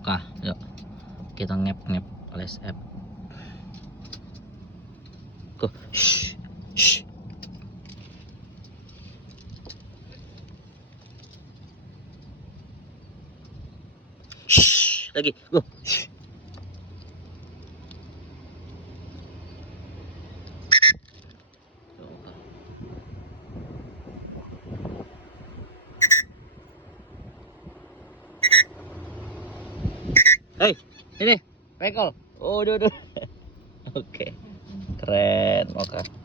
Oke, yuk kita ngep les app. Go. Shh. Shh. Shh. Lagi. Go. Shh. Hei, ini pekol. Oh, Oke, keren. Oke.